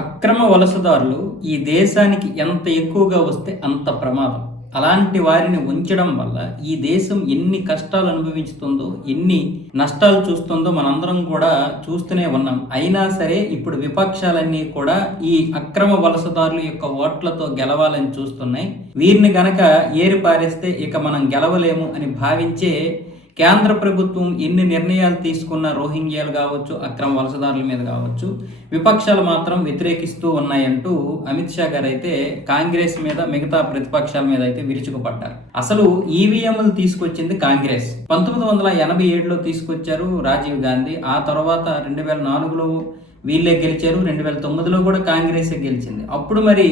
అక్రమ వలసదారులు ఈ దేశానికి ఎంత ఎక్కువగా వస్తే అంత ప్రమాదం. అలాంటి వారిని ఉంచడం వల్ల ఈ దేశం ఎన్ని కష్టాలు అనుభవిస్తుందో ఎన్ని నష్టాలు చూస్తుందో మనందరం కూడా చూస్తూనే ఉన్నాం. అయినా సరే ఇప్పుడు విపక్షాలన్నీ కూడా ఈ అక్రమ వలసదారుల యొక్క ఓట్లతో గెలవాలని చూస్తున్నాయి. వీరిని గనక ఏరి పారేస్తే ఇక మనం గెలవలేము అని భావించే కేంద్ర ప్రభుత్వం ఎన్ని నిర్ణయాలు తీసుకున్న రోహింగ్యాలు కావచ్చు అక్రమ వలసదారుల మీద కావచ్చు విపక్షాలు మాత్రం వ్యతిరేకిస్తూ ఉన్నాయంటూ అమిత్ షా గారు అయితే కాంగ్రెస్ మీద మిగతా ప్రతిపక్షాల మీద అయితే విరుచుకుపడ్డారు. అసలు ఈవీఎంలు తీసుకొచ్చింది కాంగ్రెస్. పంతొమ్మిది వందల ఎనభై ఏడులో తీసుకొచ్చారు రాజీవ్ గాంధీ. ఆ తర్వాత రెండు వేల నాలుగులో వీళ్ళే గెలిచారు. రెండు వేల తొమ్మిదిలో కూడా కాంగ్రెసే గెలిచింది. అప్పుడు మరి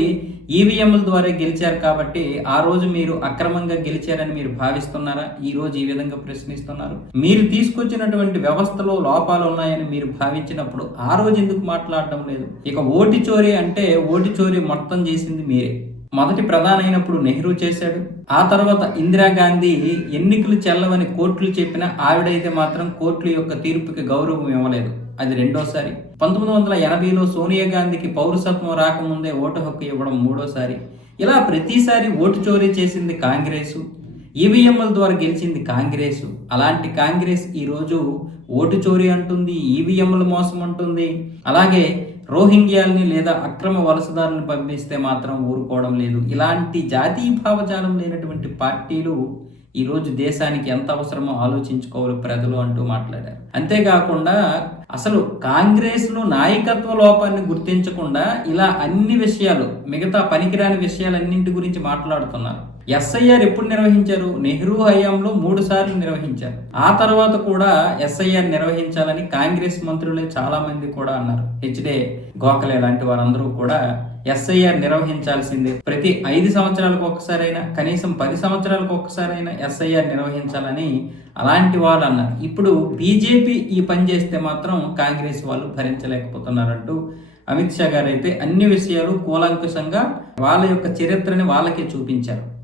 ఈవీఎంల ద్వారా గెలిచారు కాబట్టి ఆ రోజు మీరు అక్రమంగా గెలిచారని మీరు భావిస్తున్నారా? ఈ రోజు ఈ విధంగా ప్రశ్నిస్తున్నారు. మీరు తీసుకొచ్చినటువంటి వ్యవస్థలో లోపాలు ఉన్నాయని మీరు భావించినప్పుడు ఆ రోజు ఎందుకు మాట్లాడటం లేదు? ఇక ఓటి చోరీ అంటే ఓటి చోరీ మొత్తం చేసింది మీరే. మొదటి ప్రధానమైనప్పుడు నెహ్రూ చేశాడు. ఆ తర్వాత ఇందిరాగాంధీ ఎన్నికలు చెల్లవని కోర్టులు చెప్పినా ఆవిడైతే మాత్రం కోర్టుల యొక్క తీర్పుకి గౌరవం ఇవ్వలేదు. అది రెండోసారి. పంతొమ్మిది వందల ఎనభైలో సోనియా గాంధీకి పౌరసత్వం రాకముందే ఓటు హక్కు ఇవ్వడం మూడోసారి. ఇలా ప్రతిసారి ఓటు చోరీ చేసింది కాంగ్రెసు ఈవీఎంల ద్వారా గెలిచింది కాంగ్రెస్. అలాంటి కాంగ్రెస్ ఈరోజు ఓటు చోరీ అంటుంది ఈవీఎంల మోసం అంటుంది. అలాగే రోహింగ్యాల్ని లేదా అక్రమ వలసదారులను పంపిస్తే మాత్రం ఊరుకోవడం లేదు. ఇలాంటి జాతీయ భావజాలం లేనటువంటి పార్టీలు ఈరోజు దేశానికి ఎంత అవసరమో ఆలోచించుకోవాలి ప్రజలు అంటూ మాట్లాడారు. అంతేకాకుండా అసలు కాంగ్రెస్లో నాయకత్వ లోపాన్ని గుర్తించకుండా ఇలా అన్ని విషయాలు మిగతా పనికిరాని విషయాలన్నింటి గురించి మాట్లాడుతున్నారు. ఎస్ఐఆర్ ఎప్పుడు నిర్వహించారు? నెహ్రూ హయాంలో మూడు సార్లు నిర్వహించారు. ఆ తర్వాత కూడా ఎస్ఐఆర్ నిర్వహించాలని కాంగ్రెస్ మంత్రులే చాలా మంది కూడా అన్నారు. హెచ్డే గోఖలే లాంటి వారందరూ కూడా ఎస్ఐఆర్ నిర్వహించాల్సిందే. ప్రతి ఐదు సంవత్సరాలకు ఒక్కసారైనా కనీసం పది సంవత్సరాలకు ఒక్కసారైనా ఎస్ఐఆర్ నిర్వహించాలని అలాంటి వాళ్ళు అన్నారు. ఇప్పుడు బీజేపీ ఈ పని చేస్తే మాత్రం కాంగ్రెస్ వాళ్ళు భరించలేకపోతున్నారంటూ అమిత్ షా గారు అయితే అన్ని విషయాలు కూలంకుషంగా వాళ్ళ యొక్క చరిత్రని వాళ్ళకే చూపించారు.